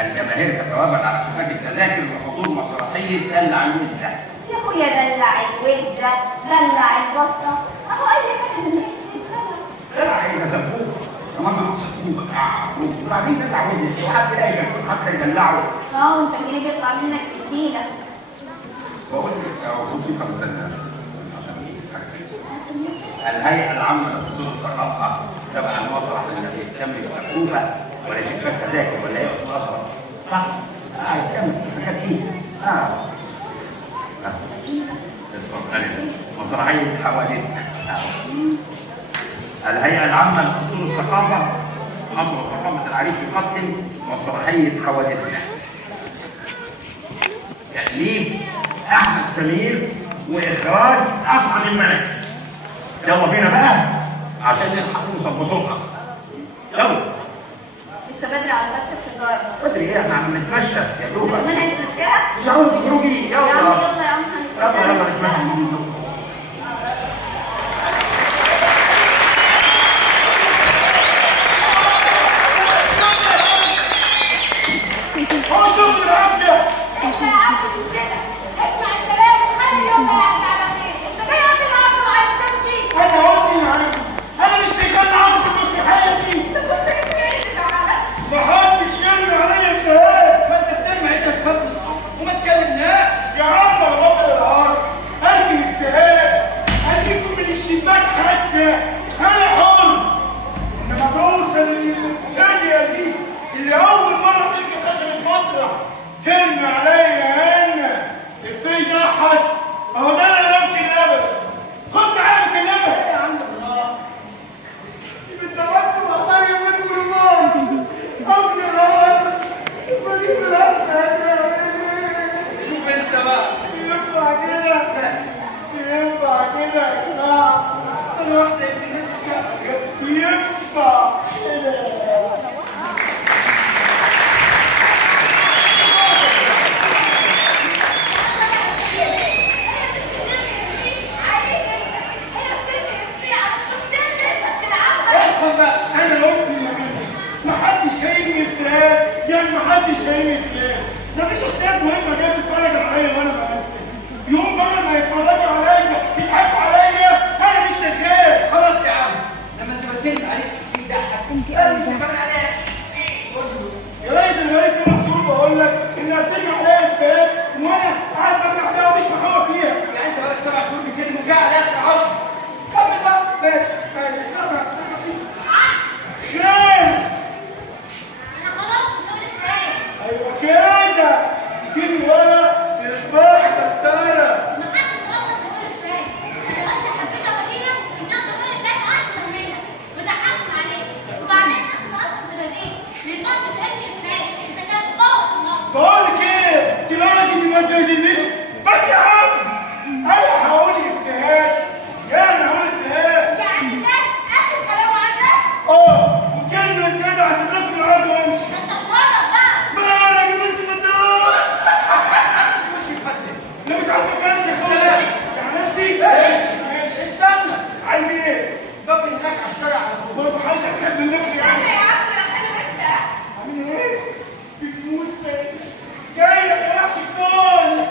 الجماهير تتوافد على شباك التذاكر وحضور مسرحية دلع الوزة. يا اخويا دلع الوزة، دلع البطة، اهو اي حاجة من دلع ايه ده زبوق؟ ده مثلا صكوك وبعدين دلع وزة، حد لاقي حتى يدلعه. انت كده بيطلع منك كتيرة. بقول لك موسيقى مسلسة عشان ايه حاجة كده. الهيئة العامة لأصول الثقافة تبع المسرح الذي يهتم بالتجربة ولا شباك تذاكر ولا هي أصول أشرف. صح؟ يهتم بالحاجات دي. مسرحية حوادث. الهيئة العامة لأصول الثقافة مصر وثقافة العريف يقدم مسرحية حوادث. تأليف أحمد سمير وإخراج أسعد المناكس. يلا بينا بقى عشان نلحق نوصل بسرعة. يلا. لسه بدري على فتح السيجارة. بدري إيه؟ إحنا عم نتمشى يا دوبك. كمان هنتمشاها؟ مش عاوز تخرجي. يلا. يا عم يلا يا عم هنتمشاها. يلا نتمشى. شغل بالعافية. اسمع يا عم مش كده. اسمع الكلام وخلي اليوم ده يعدي على خير. انت جاي عامل العب وعايز تمشي. أنا قلت معاك. أنا مش شغال معاك في المسرحية دي. انت كنت بتقلب على محدش يرمي عليا الكلام. فانت بترمي عيدك فات الصبح وما تكلمناش. يا عم أنا بطل العرض. أرمي الكلام. أجيبكم من الشباك حتى. أنا حر. إنما توصل للمفاجأة دي اللي أول مرة تركب خشبة مسرح ترمي عليا أنا الفي ده حد. أهو ده أنا لا يمكن أبدا. خد تعالى كلمها. يا عم الله بالتوكل والله من الرمان قبل الرمان بجيب الهفة. شوف انت بقى ينفع كده ينفع كده انا واحده يمكن لسه ينفع كده. افهم بقى. انا قلت لك محدش هيجي استاذ، يعني محدش هيجي استاذ. ده مش استاذ مهم جاي تتفرج عليا وانا بمثل. يوم بدل ما يتفرجوا عليا يضحكوا عليا انا مش شغال. خلاص يا عم لما انت بترمي عليك في ضحك ارمي بقى عليك. يا ريت انا لقيت مكسور بقول لك ان هترمي عليا الكلام وانا قاعد برمي عليها ومش محاور فيها. يعني انت بقى 7 شهور بتكلم وجاي على اخر عرض. كمل بقى. ماشي ماشي خير. ايوه كده تجيبي ورا مصباح دفتره. بقول لك ايه انت لازم ما تنزليش بس يا عم. انا هقول اجتهاد يعني هقول اجتهاد. وكلمه زياده هسيبك من العرض وامشي. ما انا جبت البطاقه. لا مش عارف امشي يا سلام. يعني امشي ماشي. استنى عايز ايه؟ باب هناك على الشارع على طول. برضه عايز اتخذ من نفسي يعني. عامل ايه؟ بتموت تاني. جاي لك يا شيطان.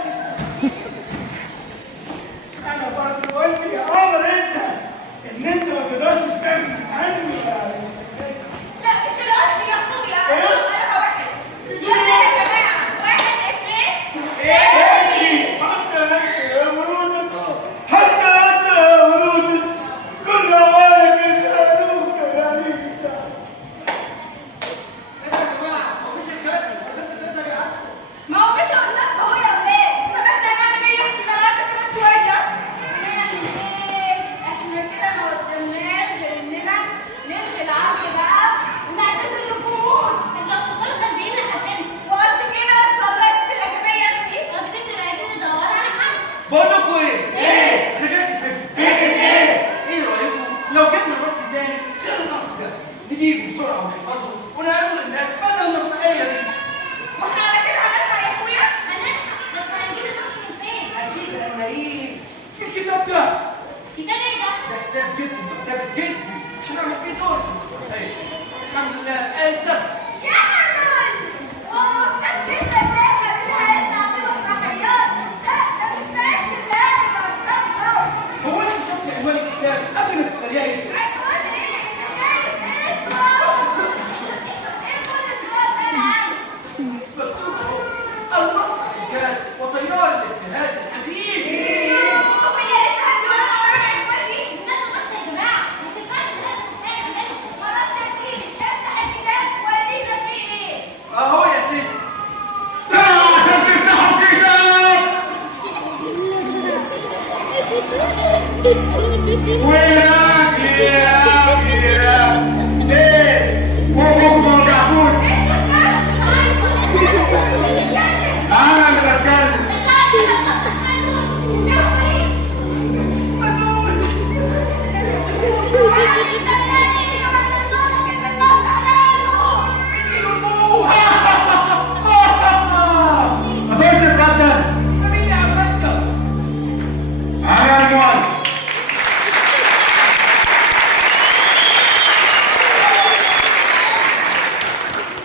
وياك ليه؟ وابوك ما وجعتوش؟ انا اللي بتكلم. ما تقولش الفات ده. انت مين اللي عملتك؟ انا المؤلف.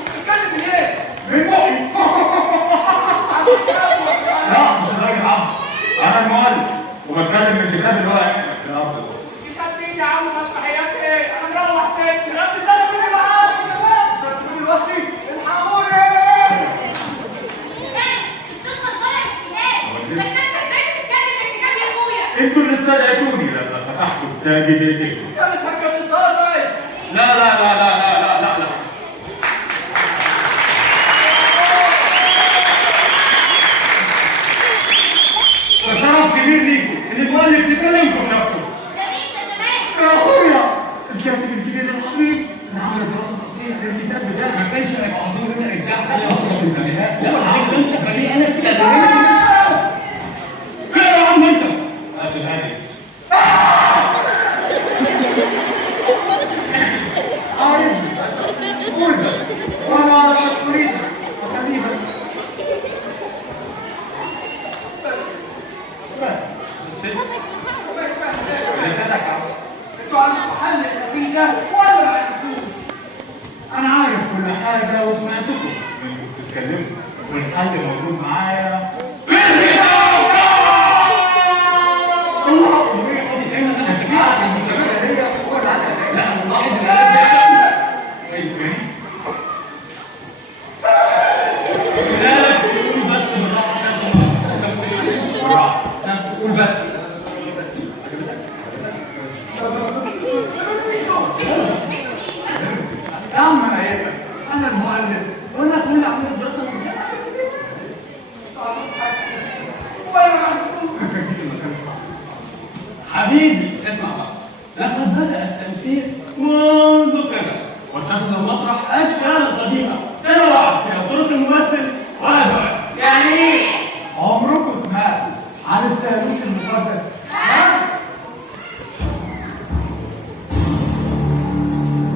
بتتكلم ليه؟ من بقي. لا مش الراجل عبد. انا المؤلف وبتكلم من الكتاب اللي هو هنا في الارض ده. كتاب مين يا عم؟ مسرحيات ايه؟ انا مروح تاني. رب استنى مني معاك كمان. تصوير لوحدي. الحقوني. انتوا اللي استدعيتوني لما فتحتوا كتابي بيتكم. كانت حاجه تنتظر. لا لا لا لا لا لا لا لا. ده شرف كبير ليكم ان المؤلف يكلمكم نفسه. يا اخويا الكاتب الكبير العظيم انا عامل دراسه تقنيه للكتاب ده ما كانش هيبقى عظيم هنا ابداع حاجه اصلا في الكلمات. لا انا عايز امسك فريق انا استاذنت كده يا عم انت. اسف هادي. عارف بس قول بس وانا بس اريد اخليه بس ما يسمعش. لذتك عم. انتوا على المحل اللي فيه ده ولا ما عرفتوش؟ انا عارف كل حاجه وسمعتكم انتوا بتتكلموا والحل موجود معايا في الكتاب. لا انا ملاحظ ان انا لا قول بس بالراحه كذا مره. قول بس. يا عم انا ايه؟ انا المؤلف وانا كل عمليه دراسه ولا ما عرفتوش؟ حبيبي اسمع بقى. لقد بدأ التمثيل منذ كذا واتخذ المسرح اشكالا قديمه تنوعت فيها طرق الممثل وادوار. يعني ايه؟ عمركم سمعتوا عن الثالوث المقدس